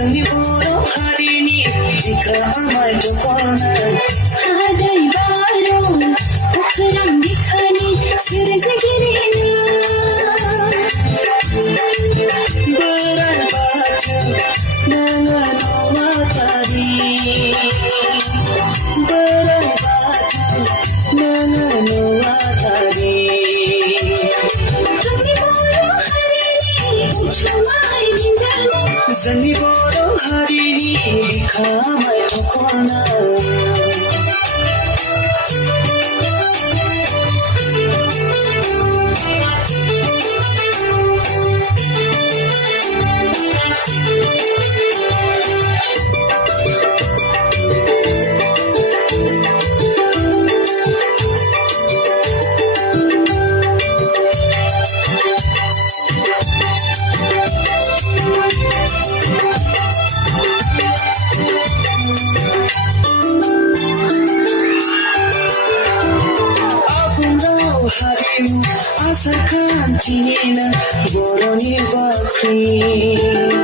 जोंनि बर' हारिनि बिखा आमाय दख'ना हादै बारं अख्रां बिखानि सोरजिगिरि बोराइ बाथौ नोङो नुवाथारि बोराइ बाथौ नोङो नुवाथारि जोंनि बर' हारिनि बिखा आमाय दख'ना हारिमु आसार खान्थिनिनो बर'नि बाख्रि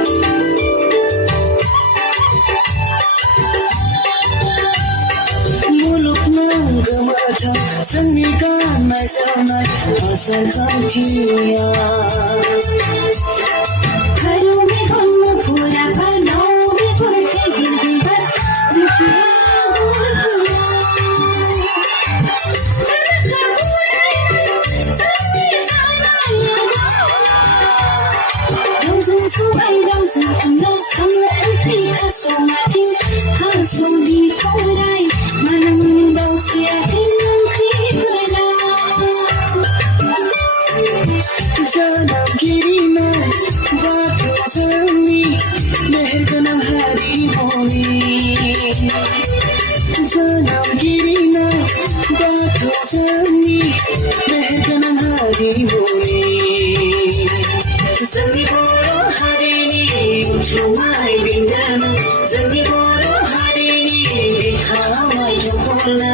मुलुगनां गोमोथाव जोंनि गाननाय जोमनाय आसार खान्थिया फारौ मेगन मुफुरा फारौ मेगन थाइगिर बिबार सबाय दाउजों अनला साम' ओंख्रि थास' आथिं थास' बिथ'राइ मानां दाउसे आथिं ओंख्रिफोरा जोनोमगिरिमोन बाथौ जोंनि मेहेरगोनां हारिमुनि जोनोमगिरिमोन बाथौ जोंनि मेहेरगोनां हारिमुनि जोंनि बर' हारिनि जुमाय बिन्दानो जोंनि बर' हारिनि बिखा आमाय दख'ना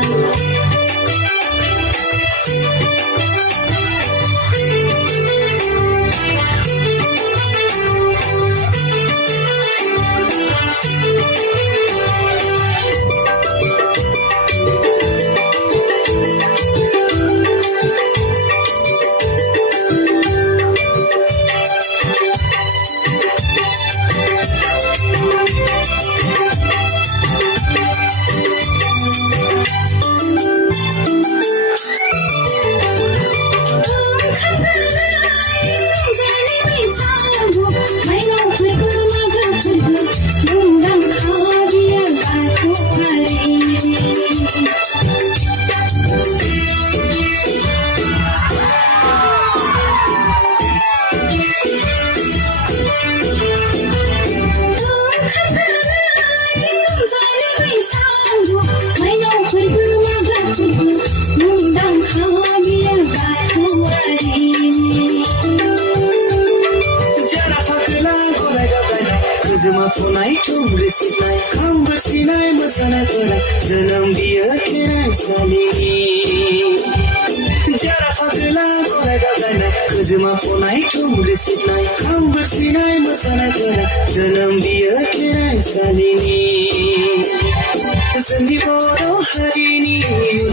Zuma funai tumri sinai kambar sinai masana kora zanam biya kira salini jara fakla kora gagana zuma funai tumri sinai kambar sinai masana kora zanam biya kira salini जोंनि बर' हारिनि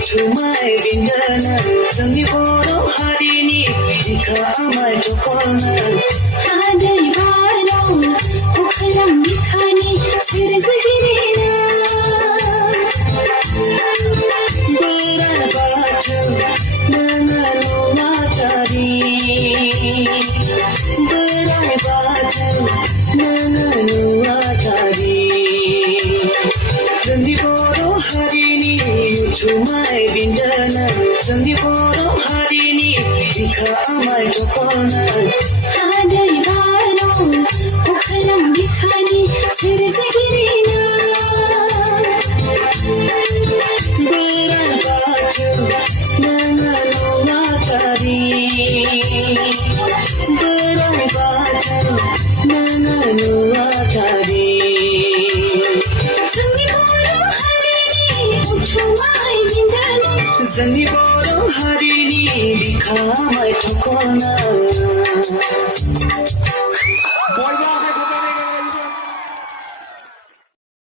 जुमाय बिन्दाना जोंनि बर' हारिनि बिखा आमाय दख'ना हादै बारं अख्रां बिखानि सोरजिगिरि बोराइ बाथौ नोङो नुवाथारि बोराइ बाथौ नोङो नुवाथारि जोंनि बर' हारिनि जुमाय बिन्दाना जोंनि बर' हारिनि बिखा आमाय दख'ना हादै बारं अख्रां बिखानि सोरजिगिरि बोराइ बाथौ नोङो नुवाथारि बोराइ बाथौ नोङो नुवाथारि जोंनि बर' हारिनि बिखा आमाय दख'ना